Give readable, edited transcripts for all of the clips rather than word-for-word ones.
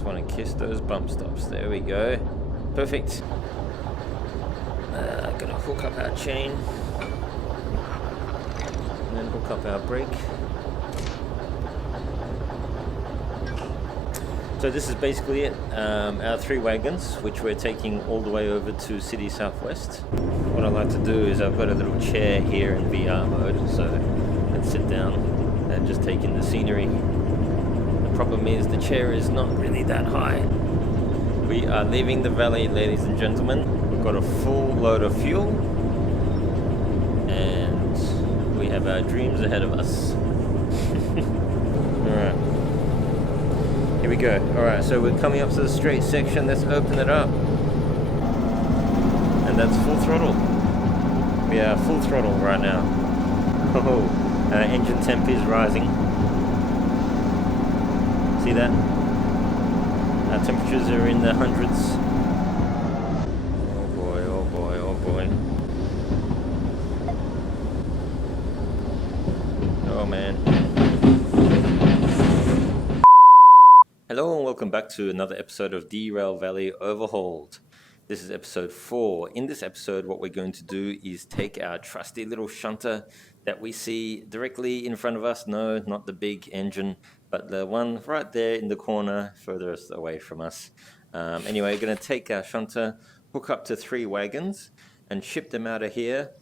just want to kiss those bump stops. There we go. Perfect. Gonna hook up our chain. And then hook up our brake. So this is basically it. Our 3 wagons, which we're taking all the way over to City Southwest. What I like to do is I've got a little chair here in VR mode, so I can sit down and just take in the scenery. The problem is the chair is not really that high. We are leaving the valley, ladies and gentlemen. We've got a full load of fuel, and we have our dreams ahead of us. Alright. Here we go. Alright, so we're coming up to the straight section. Let's open it up. And that's full throttle. We are full throttle right now. Oh, our engine temp is rising. See that? Our temperatures are in the hundreds. Oh boy, oh boy, oh boy. Oh man. Hello and welcome back to another episode of Derail Valley Overhauled. This is episode 4. In this episode, what we're going to do is take our trusty little shunter that we see directly in front of us. No, not the big engine, but the one right there in the corner, furthest away from us. Anyway, we're going to take our shunter, hook up to 3 wagons, and ship them out of here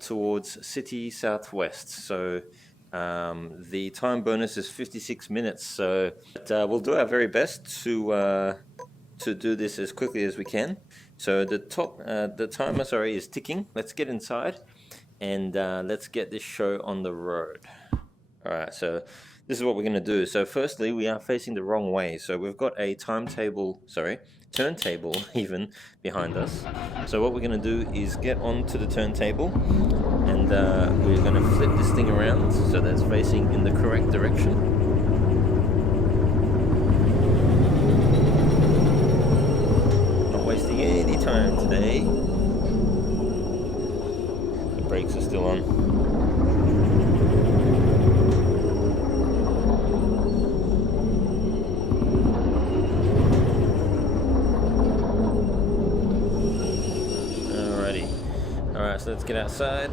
towards City Southwest. So the time bonus is 56 minutes, so we'll do our very best to do this as quickly as we can. So the timer is ticking. Let's get inside and let's get this show on the road. Alright, so this is what we're going to do. So firstly, we are facing the wrong way, so we've got a turntable even behind us. So what we're going to do is get onto the turntable, and we're going to flip this thing around so that's facing in the correct direction. Not wasting any time today. The brakes are still on. Alright, so let's get outside.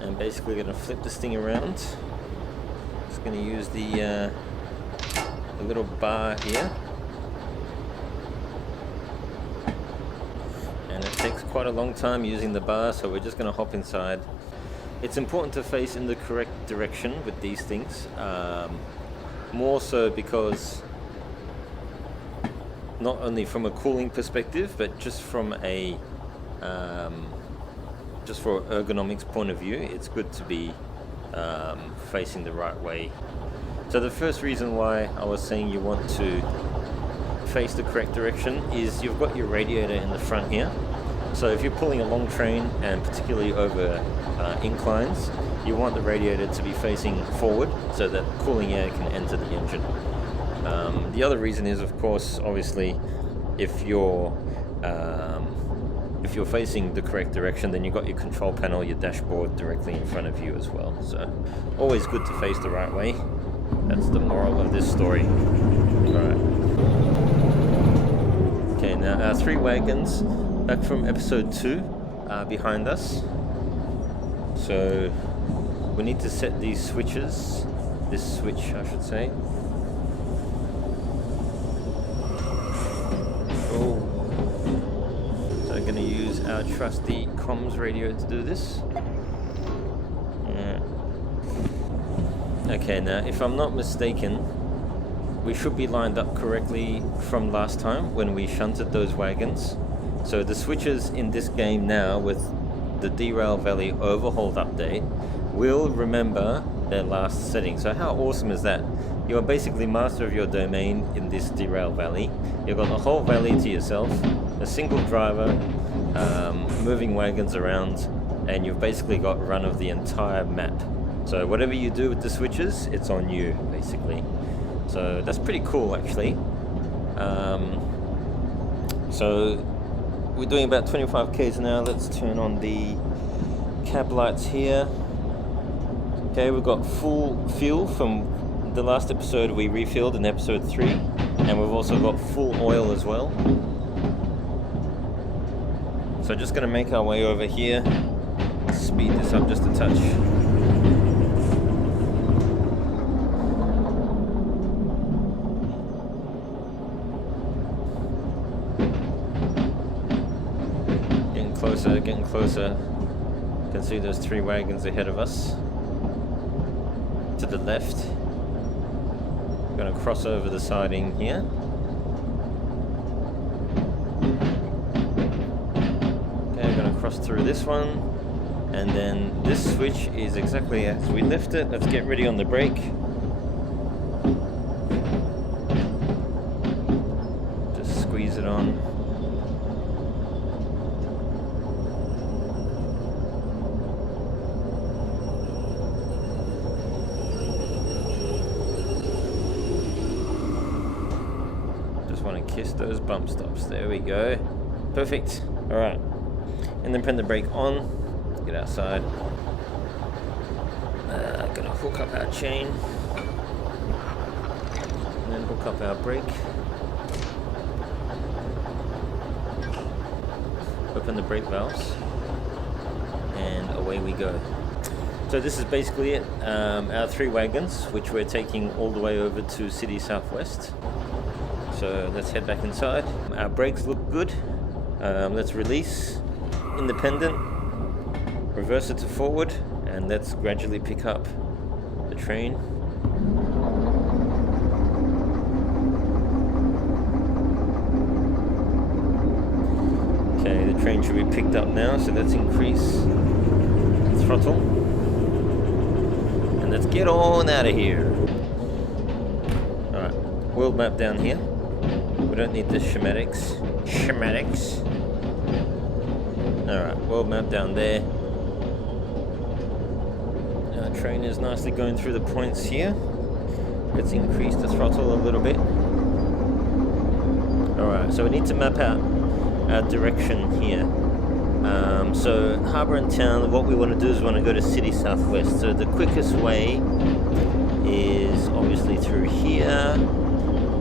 And basically going to flip this thing around. Just going to use the little bar here. And it takes quite a long time using the bar, so we're just going to hop inside. It's important to face in the correct direction with these things. More so because not only from a cooling perspective, but just from a just for ergonomics point of view, it's good to be facing the right way. So the first reason why I was saying you want to face the correct direction is you've got your radiator in the front here. So if you're pulling a long train, and particularly over inclines, you want the radiator to be facing forward so that cooling air can enter the engine. The other reason is, of course, obviously, if you're facing the correct direction, then you've got your control panel, your dashboard directly in front of you as well. So always good to face the right way. That's the moral of this story. Alright. Okay, now our 3 wagons back from episode 2 are behind us. So we need to set these switches. This switch, I should say. I'm going to use our trusty comms radio to do this. Okay, now if I'm not mistaken, we should be lined up correctly from last time when we shunted those wagons. So the switches in this game now with the Derail Valley Overhauled update will remember their last setting. So how awesome is that? You are basically master of your domain in this Derail Valley. You've got the whole valley to yourself, a single driver, moving wagons around, and you've basically got run of the entire map. So whatever you do with the switches, it's on you, basically. So that's pretty cool, actually. So we're doing about 25 k's an hour. Let's turn on the cab lights here. Okay, we've got full fuel from the last episode we refilled in episode 3, and we've also got full oil as well. So just going to make our way over here, speed this up just a touch. Getting closer. You can see those 3 wagons ahead of us. To the left. We're going to cross over the siding here. Okay, we're going to cross through this one. And then this switch is exactly as we left it. Let's get ready on the brake. Just squeeze it on. Kiss those bump stops. There we go. Perfect. Alright. Independent brake on. Let's get outside. Gonna hook up our chain. And then hook up our brake. Open the brake valves. And away we go. So this is basically it. Our 3 wagons, which we're taking all the way over to City Southwest. So let's head back inside. Our brakes look good. Let's release, independent, reverse it to forward, and let's gradually pick up the train. Okay, the train should be picked up now, so let's increase the throttle. And let's get on out of here. Alright, world map down here. We don't need the schematics. Alright, world map down there. Our train is nicely going through the points here. Let's increase the throttle a little bit. Alright, so we need to map out our direction here. So harbour and town, what we want to do is we want to go to City Southwest. So the quickest way is obviously through here.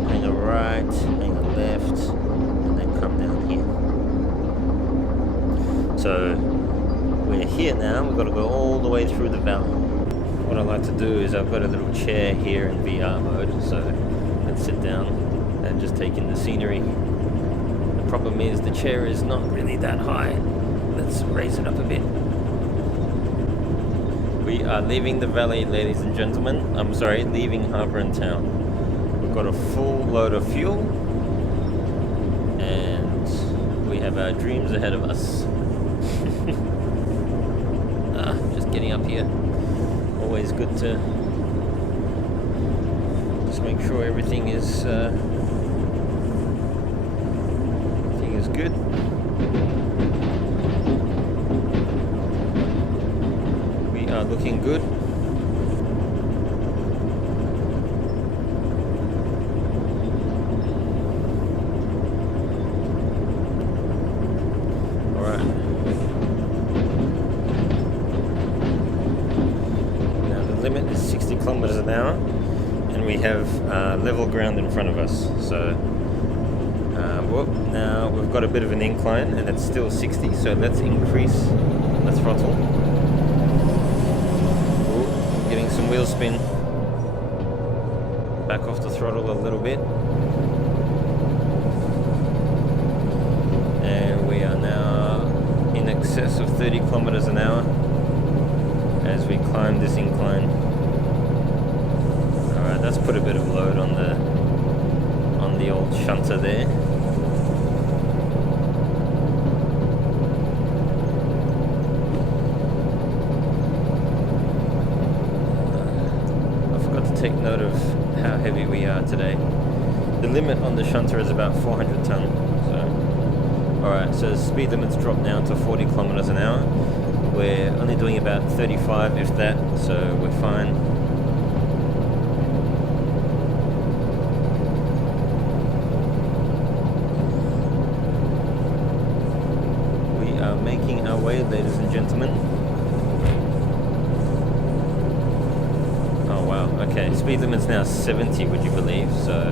Hang a right, hang a left, and then come down here. So we're here now, we've got to go all the way through the valley. What I like to do is I've got a little chair here in VR mode, so let's sit down and just take in the scenery. The problem is the chair is not really that high. Let's raise it up a bit. We are leaving the valley, ladies and gentlemen. I'm sorry, leaving harbour and town. We've got a full load of fuel, and we have our dreams ahead of us. Just getting up here. Always good to just make sure everything is good. We are looking good. Limit is 60 kilometers an hour, and we have level ground in front of us. So now we've got a bit of an incline, and it's still 60. So let's increase the throttle. Ooh, getting some wheel spin. Back off the throttle a little bit, and we are now in excess of 30 kilometers an hour. As we climb this incline. Alright, let's put a bit of load on the old shunter there. I forgot to take note of how heavy we are today. The limit on the shunter is about 400 ton. So, alright, so the speed limit's dropped now to 40 kilometers an hour. We're only doing about 35, if that, so we're fine. We are making our way, ladies and gentlemen. Oh wow, okay. Okay, speed limit's now 70, would you believe? So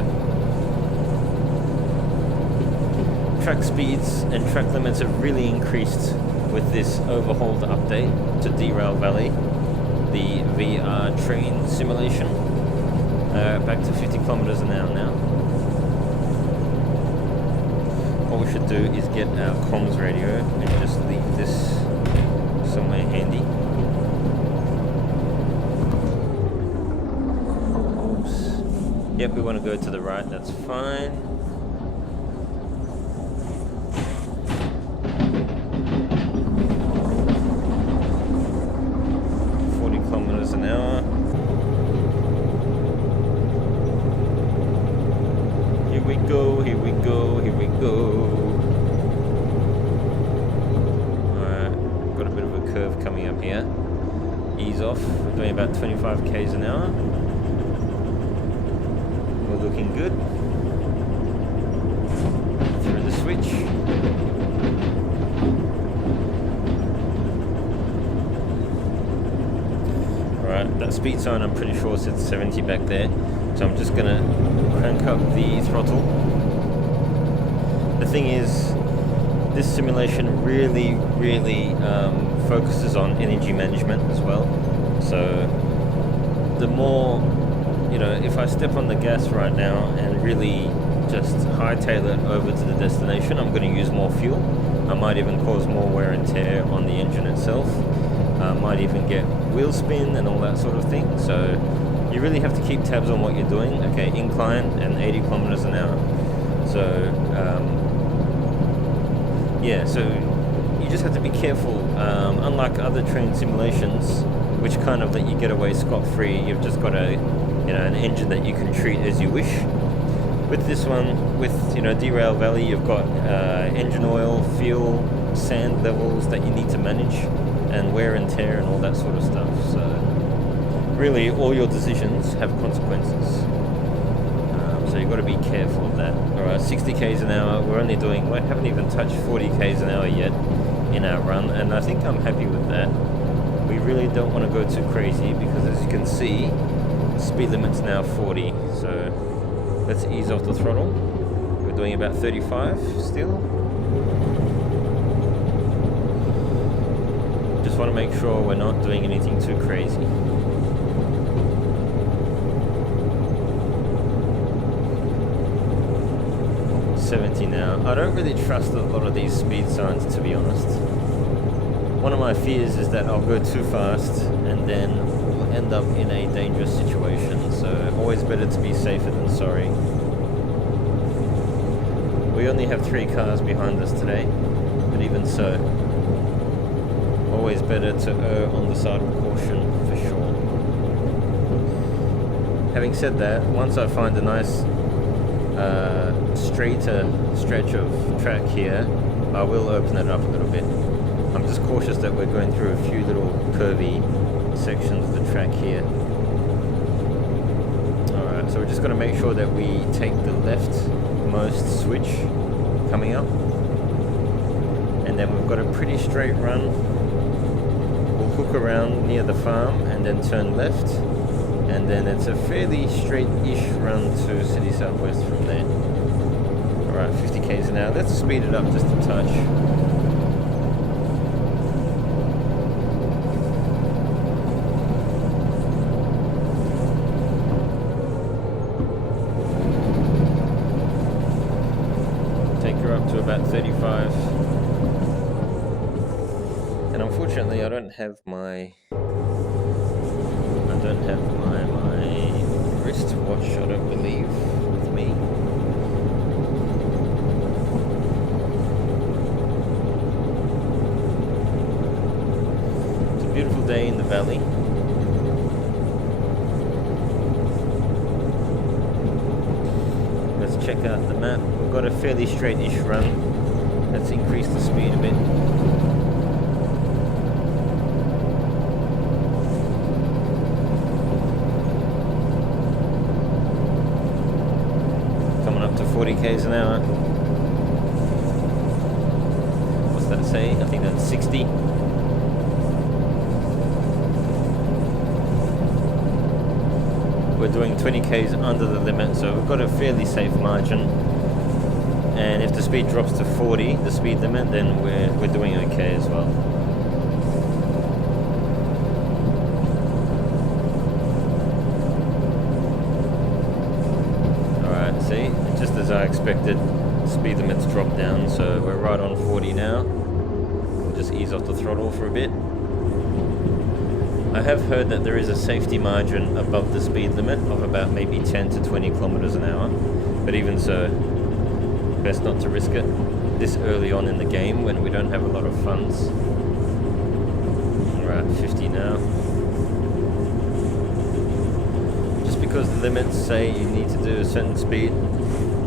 track speeds and track limits have really increased with this overhauled update to Derail Valley, the VR train simulation. Back to 50 kilometers an hour now. What we should do is get our comms radio and just leave this somewhere handy. Oops. Yep, we want to go to the right, that's fine. An hour. Here we go, here we go, here we go. Alright, got a bit of a curve coming up here. Ease off, we're doing about 25 k's an hour. We're looking good. Through the switch. That speed sign I'm pretty sure said 70 back there, so I'm just gonna crank up the throttle. The thing is, this simulation really focuses on energy management as well. So the more, if I step on the gas right now and really just hightail it over to the destination, I'm going to use more fuel. I might even cause more wear and tear on the engine itself. Might even get wheel spin and all that sort of thing. So you really have to keep tabs on what you're doing. Okay, incline and 80 kilometers an hour. So yeah, so you just have to be careful. Unlike other train simulations, which kind of let you get away scot-free, you've just got an engine that you can treat as you wish. With this one, with Derail Valley, you've got engine oil, fuel, sand levels that you need to manage, and wear and tear and all that sort of stuff. So really all your decisions have consequences. So you've got to be careful of that. Alright, 60 k's an hour, we haven't even touched 40 k's an hour yet in our run, and I think I'm happy with that. We really don't want to go too crazy because, as you can see, speed limit's now 40. So let's ease off the throttle. We're doing about 35 still. Just want to make sure we're not doing anything too crazy. $70 now. I don't really trust a lot of these speed signs, to be honest. One of my fears is that I'll go too fast and then we'll end up in a dangerous situation. So always better to be safer than sorry. We only have 3 cars behind us today, but even so, always better to err on the side of caution for sure. Having said that, once I find a nice straighter stretch of track here, I will open it up a little bit. I'm just cautious that we're going through a few little curvy sections of the track here. Alright, so we're just going to make sure that we take the leftmost switch coming up, and then we've got a pretty straight run. We'll hook around near the farm and then turn left, and then it's a fairly straight-ish run to City Southwest from there. Alright, 50 k's an hour. Let's speed it up just a touch. Take her up to about 35. And unfortunately, I don't have my wristwatch, I don't believe, with me. It's a beautiful day in the valley. Let's check out the map. We've got a fairly straight-ish run. Let's increase the speed a bit. Coming up to 40 k's an hour. What's that say? I think that's 60. we're doing 20 k's under the limit, so we've got a fairly safe margin. And if the speed drops to 40, the speed limit, then we're doing okay as well. Alright, see, just as I expected, speed limits dropped down, so we're right on 40 now. We'll just ease off the throttle for a bit. I have heard that there is a safety margin above the speed limit of about maybe 10 to 20 kilometers an hour, but even so, best not to risk it this early on in the game when we don't have a lot of funds. We're at 50 now. Just because the limits say you need to do a certain speed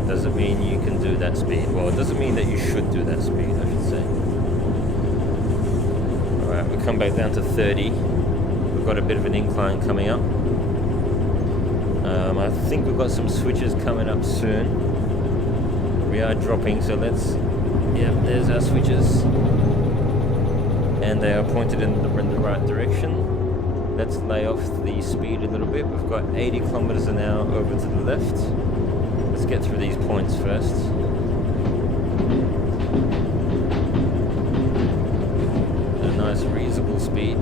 doesn't mean you can do that speed. Well, it doesn't mean that you should do that speed, I should say. Alright, we come back down to 30. We've got a bit of an incline coming up. I think we've got some switches coming up soon. We are dropping, so let's, there's our switches, and they are pointed in the right direction. Let's lay off the speed a little bit. We've got 80 kilometers an hour over to the left. Let's get through these points first. A nice reasonable speed.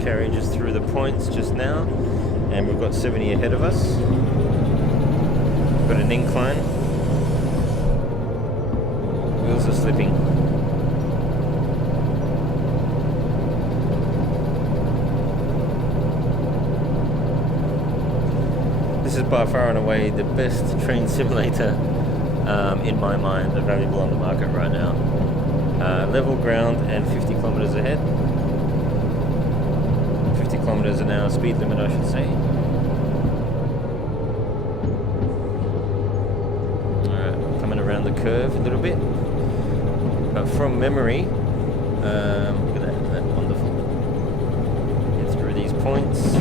Carriage is through the points just now, and we've got 70 ahead of us. Got an incline. Wheels are slipping. This is by far and away the best train simulator in my mind, available on the market right now. Level ground and 50 kilometers ahead. Kilometers an hour speed limit, I should say. Alright, coming around the curve a little bit. But from memory, look at that, wonderful. Get through these points.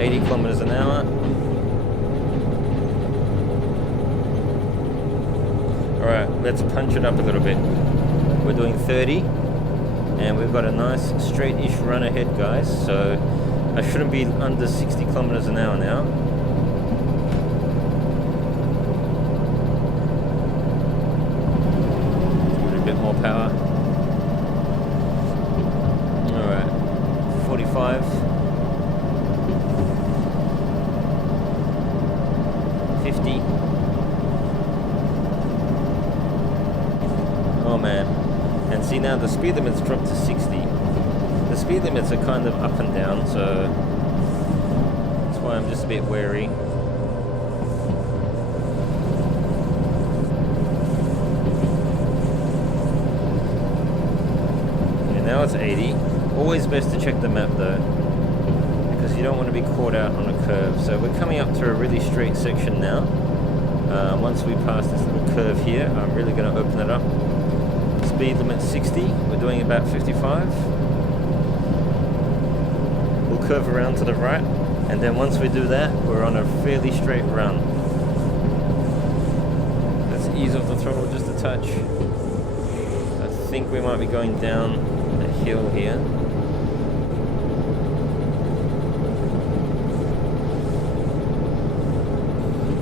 80 kilometers an hour. Alright, let's punch it up a little bit. We're doing 30. And we've got a nice straight-ish run ahead, guys, so I shouldn't be under 60 kilometers an hour now. Give it a bit more power. Alright, 45. 50. Oh man. And see, now the speed limit's dropped to 60. The speed limits are kind of up and down, so that's why I'm just a bit wary. And now it's 80. Always best to check the map though, because you don't want to be caught out on a curve. So we're coming up to a really straight section now. Once we pass this little curve here, I'm really going to open it up. Speed limit 60, we're doing about 55. We'll curve around to the right, and then once we do that, we're on a fairly straight run. Let's ease off the throttle just a touch. I think we might be going down a hill here.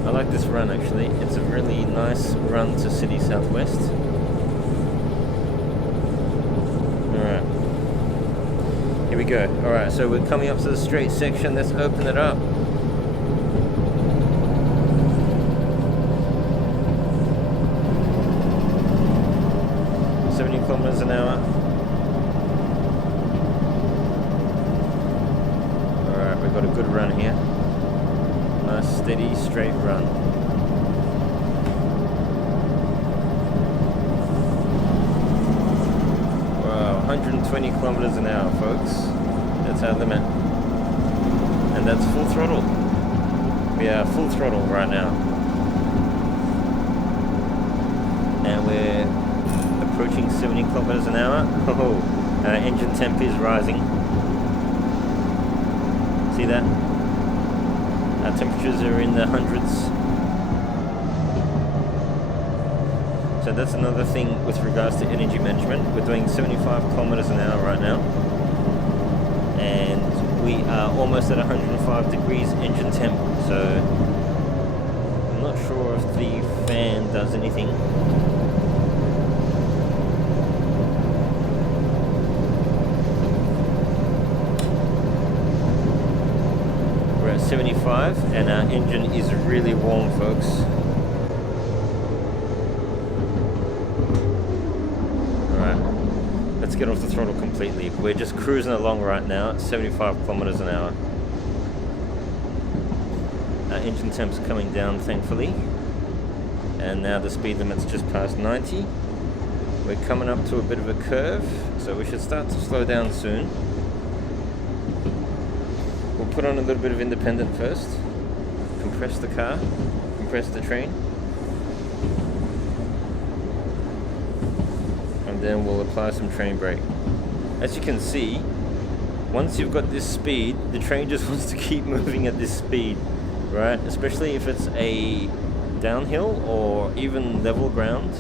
I like this run actually, it's a really nice run to City Southwest. Here we go. Alright, so we're coming up to the straight section. Let's open it up. Kilometers an hour. Alright, we've got a good run here. Nice, steady, straight run. Wow, 120 kilometers an hour, folks. That's our limit. And that's full throttle. We are full throttle right now. And we're approaching 70 kilometers an hour. Oh, engine temp is rising. See that? Our temperatures are in the hundreds. So that's another thing with regards to energy management. We're doing 75 kilometers an hour right now, and we are almost at 105 degrees engine temp. So I'm not sure if the fan does anything. We're at 75 and our engine is really warm, folks. Alright, let's get off the throttle completely. We're just cruising along right now at 75 kilometers an hour. Our engine temp's coming down, thankfully. And now the speed limit's just past 90. We're coming up to a bit of a curve, so we should start to slow down soon. We'll put on a little bit of independent first. Compress the car, compress the train. And then we'll apply some train brake. As you can see, once you've got this speed, the train just wants to keep moving at this speed, right? Especially if it's a downhill or even level ground.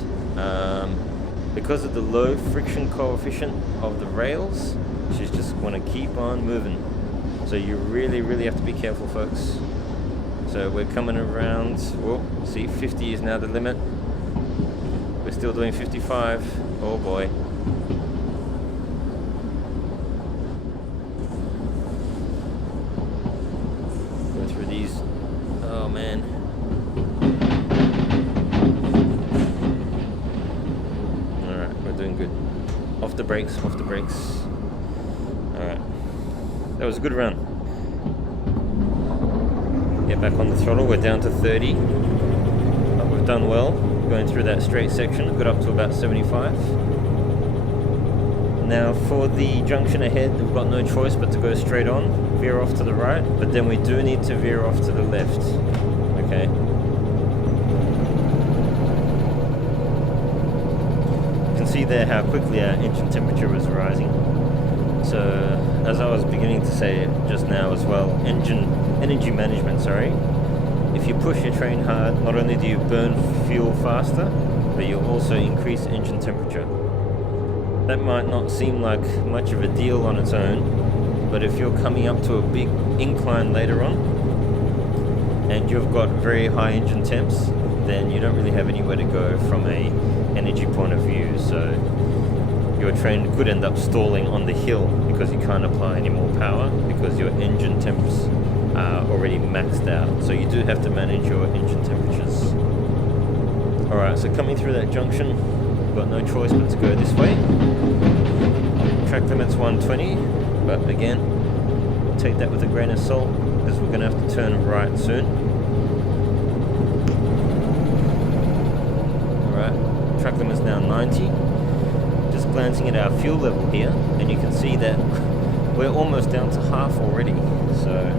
Because of the low friction coefficient of the rails, she's just want to keep on moving. So you really have to be careful, folks. So we're coming around, whoa, see, 50 is now the limit. We're still doing 55. Oh boy. Go through these. Oh man. Alright, we're doing good. Off the brakes, off the brakes. Alright. That was a good run. Get back on the throttle, we're down to 30. But we've done well, going through that straight section, got up to about 75. Now for the junction ahead, we've got no choice but to go straight on, veer off to the right, but then we do need to veer off to the left. Okay. You can see there how quickly our engine temperature was rising. So, as I was beginning to say just now as well, energy management, sorry. If you push your train hard, not only do you burn fuel faster, but you also increase engine temperature. That might not seem like much of a deal on its own, but if you're coming up to a big incline later on, and you've got very high engine temps, then you don't really have anywhere to go from a energy point of view. So your train could end up stalling on the hill because you can't apply any more power because your engine temps are already maxed out. So you do have to manage your engine temperatures. Alright, so coming through that junction, we've got no choice but to go this way. Track limit's 120, but again, we'll take that with a grain of salt because we're going to have to turn right soon. Alright, track limit's now 90. Just glancing at our fuel level here, and you can see that we're almost down to half already. So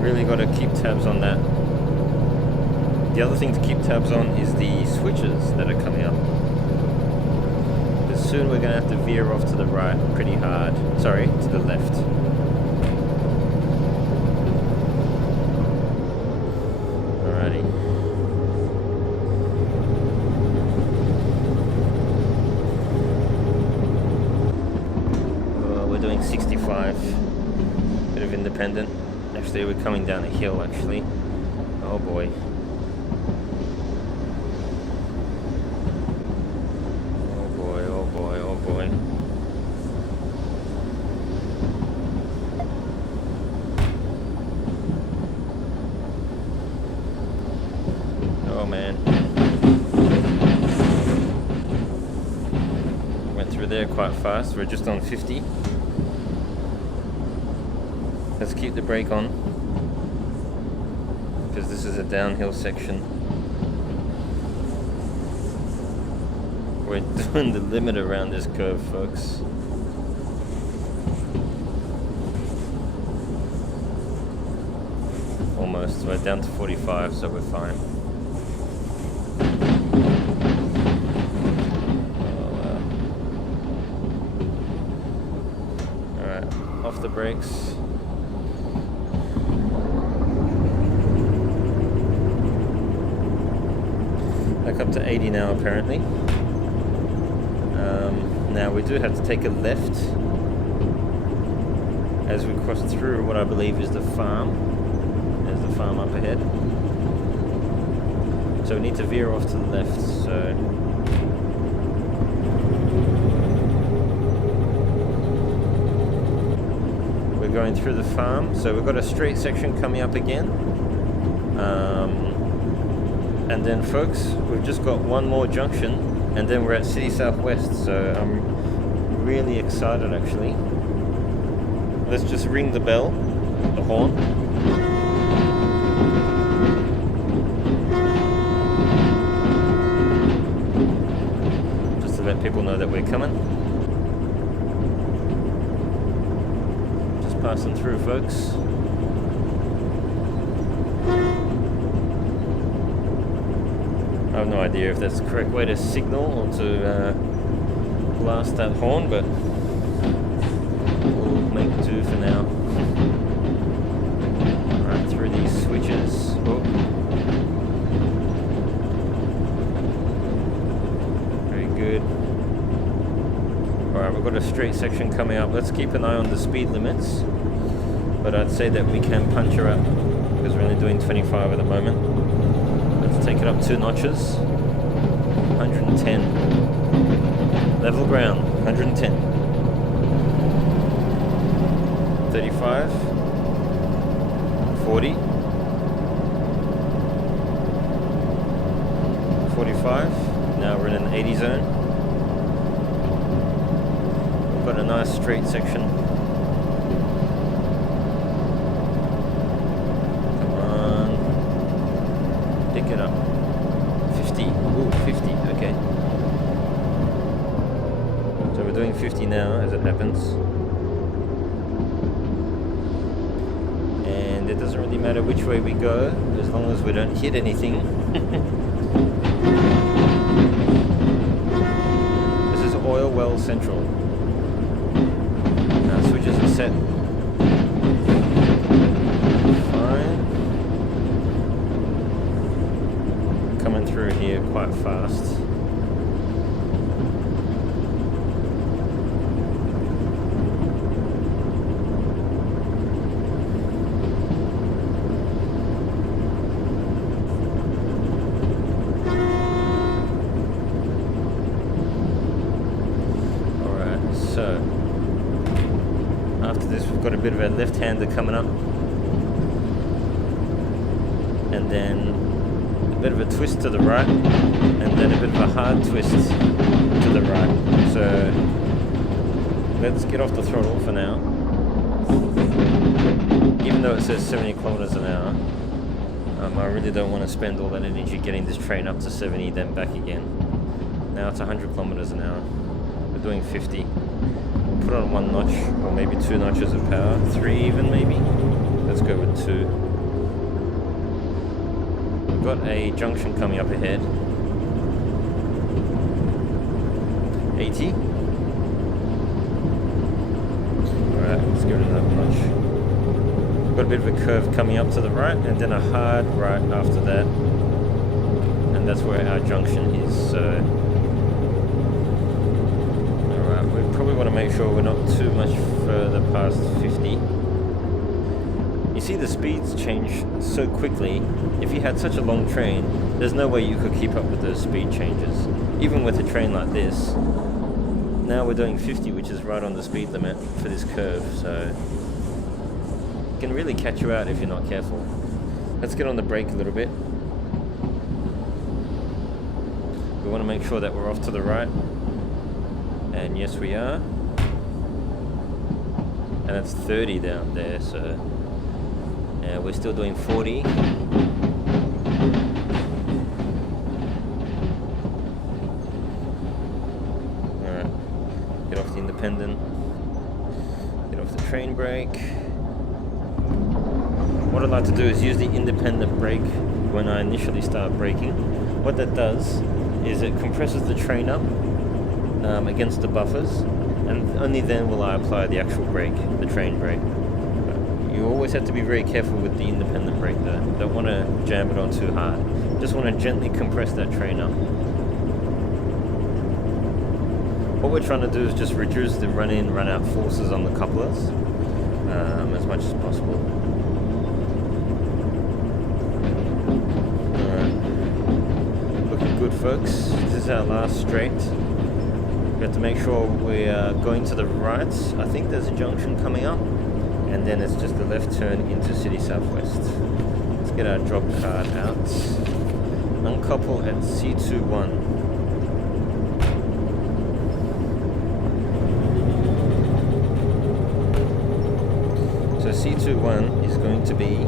really got to keep tabs on that. The other thing to keep tabs on is the switches that are coming up. Because soon we're going to have to veer off to the right pretty hard. Sorry, to the left. Alrighty. We're doing 65. Bit of independent. Actually, we're coming down a hill, actually. Oh boy. Oh boy, oh boy, oh boy. Oh man. Went through there quite fast. We're just on 50. Let's keep the brake on, because this is a downhill section. We're doing the limit around this curve, folks. Almost. We're down to 45, so we're fine. Oh, wow. Alright, off the brakes. up to 80 now apparently. Now we do have to take a left as we cross through what I believe is the farm. There's the farm up ahead. So we need to veer off to the left. So we're going through the farm. So we've got a straight section coming up again. And then folks, we've just got one more junction and then we're at City Southwest, so I'm really excited actually. Let's just ring the bell, the horn. Just to let people know that we're coming. Just passing through, folks. I have no idea if that's the correct way to signal or to blast that horn, but we'll make do for now. Right through these switches. Oh. Very good. Alright, we've got a straight section coming up. Let's keep an eye on the speed limits, but I'd say that we can punch her up because we're only doing 25 at the moment. Let's take it up 2 notches. 110. Level ground. 110. 35. 40. 45. Now we're in an 80 zone. We've got a nice straight section. Pick it up. 50. Ooh, 50. Okay. So we're doing 50 now as it happens. And it doesn't really matter which way we go as long as we don't hit anything. This is Oil Well Central. Now switches are set. Coming through here quite fast. Alright, so after this we've got a bit of a left-hander coming up. And then a bit of a twist to the right, and then a bit of a hard twist to the right. So let's get off the throttle for now. Even though it says 70 kilometers an hour, I really don't want to spend all that energy getting this train up to 70 then back again. Now it's 100 kilometers an hour. We're doing 50. We'll put on 1 notch, or maybe 2 notches of power, 3 even maybe. Let's go with 2. Got a junction coming up ahead. 80. Alright, let's go to that notch. Got a bit of a curve coming up to the right and then a hard right after that. And that's where our junction is. So alright, we probably want to make sure we're not too much further past 50. You see the speeds change so quickly. If you had such a long train, there's no way you could keep up with those speed changes. Even with a train like this. Now we're doing 50, which is right on the speed limit for this curve, so it can really catch you out if you're not careful. Let's get on the brake a little bit. We want to make sure that we're off to the right. And yes, we are. And it's 30 down there, so yeah, we're still doing 40. Alright, get off the independent, get off the train brake. What I'd like to do is use the independent brake when I initially start braking. What that does is it compresses the train up against the buffers, and only then will I apply the actual brake, the train brake. You always have to be very careful with the independent brake though. Don't want to jam it on too hard. Just want to gently compress that train up. What we're trying to do is just reduce the run-in, run-out forces on the couplers as much as possible. Alright, looking good folks. This is our last straight. We have to make sure we are going to the right. I think there's a junction coming up, and then it's just a left turn into City Southwest. Let's get our drop card out. Uncouple at C21. So C21 is going to be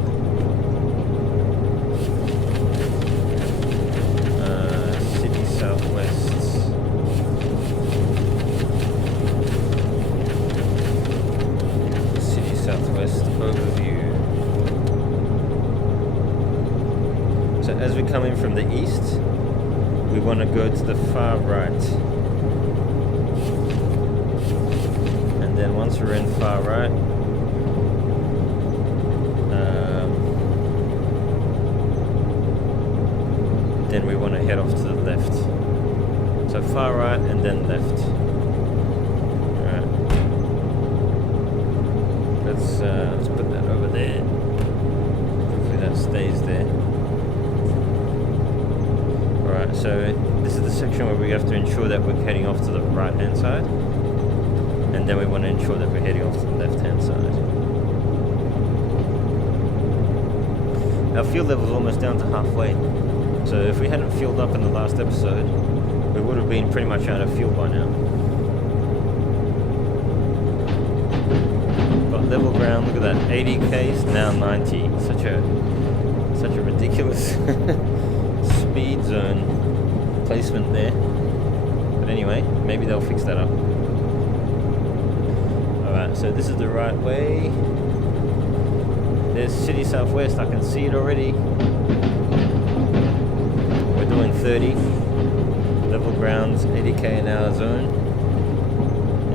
City Southwest. City Southwest overview. So as we come in from the east, we want to go to the far right. And then once we're in far right, then we want to head off to the left. So far right and then left. Alright. Let's put that over there. Hopefully that stays there. Alright, so this is the section where we have to ensure that we're heading off to the right hand side. And then we want to ensure that we're heading off to the left hand side. Our fuel level is almost down to halfway. So if we hadn't fueled up in the last episode, we would have been pretty much out of fuel by now. Got level ground, look at that, 80 k's, now 90. Such a ridiculous speed zone placement there. But anyway, maybe they'll fix that up. Alright, so this is the right way. There's City Southwest, I can see it already. Doing 30, level grounds, 80k an hour zone,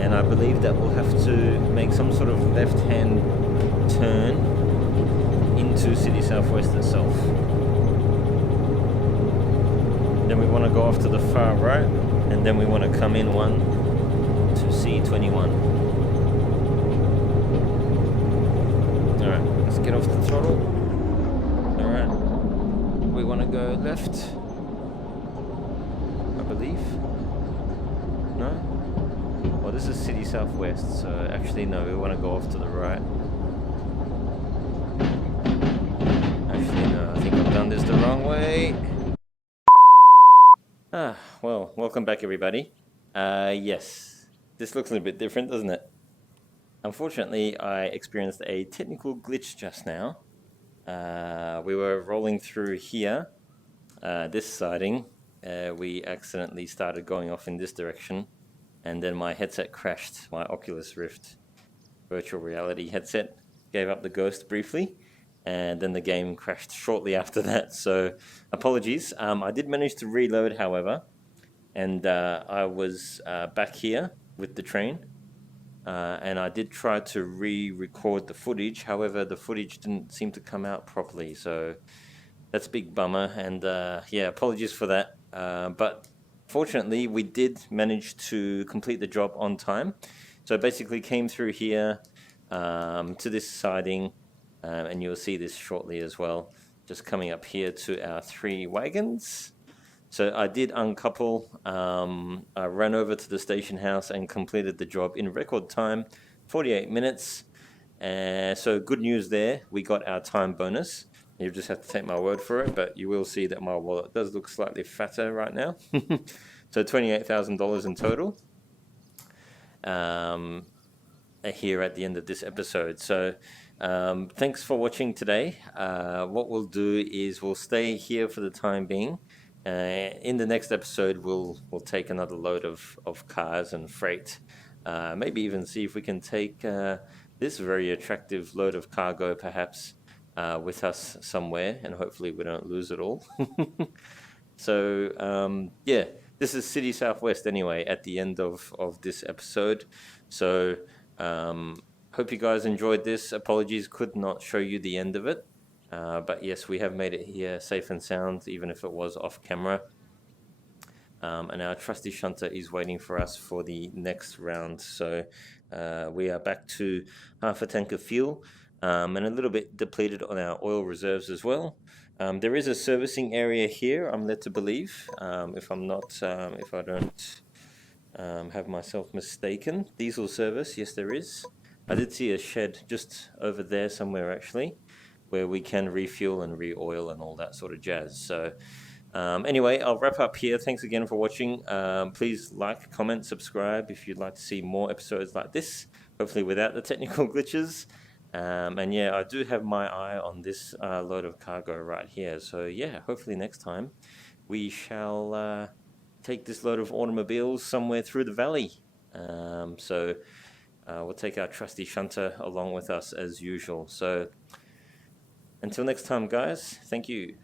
and I believe that we'll have to make some sort of left-hand turn into City Southwest itself. Then we want to go off to the far right, and then we want to come in one to C21. Alright, let's get off the throttle. Alright, we want to go left. Believe? No? Well, this is City Southwest, so actually no, we want to go off to the right. Actually no, I think I've done this the wrong way. Well, welcome back everybody. Yes, this looks a little bit different, doesn't it? Unfortunately, I experienced a technical glitch just now. We were rolling through here, this siding. We accidentally started going off in this direction, and then my headset crashed. My Oculus Rift virtual reality headset gave up the ghost briefly, and then the game crashed shortly after that. So apologies. I did manage to reload, however, and I was back here with the train, and I did try to re-record the footage. However, the footage didn't seem to come out properly, so that's a big bummer, and yeah, apologies for that. But fortunately, we did manage to complete the job on time. So basically came through here to this siding, and you'll see this shortly as well, just coming up here to our 3 wagons. So I did uncouple, I ran over to the station house and completed the job in record time, 48 minutes. So good news there, we got our time bonus. You just have to take my word for it, but you will see that my wallet does look slightly fatter right now. So $28,000 in total here at the end of this episode. So thanks for watching today. What we'll do is we'll stay here for the time being. In the next episode, we'll take another load of cars and freight. Maybe even see if we can take this very attractive load of cargo perhaps with us somewhere, and hopefully we don't lose it all. So yeah, this is City Southwest anyway at the end of this episode. So hope you guys enjoyed this. Apologies, could not show you the end of it. But yes, we have made it here safe and sound, even if it was off camera. And our trusty shunter is waiting for us for the next round. So we are back to half a tank of fuel and a little bit depleted on our oil reserves as well. There is a servicing area here, I'm led to believe, if I don't have myself mistaken. Diesel service, yes there is. I did see a shed just over there somewhere actually, where we can refuel and re-oil and all that sort of jazz. So anyway, I'll wrap up here. Thanks again for watching. Please like, comment, subscribe if you'd like to see more episodes like this, hopefully without the technical glitches. And yeah, I do have my eye on this load of cargo right here. So yeah, hopefully next time we shall take this load of automobiles somewhere through the valley. So we'll take our trusty shunter along with us as usual. So until next time, guys, thank you.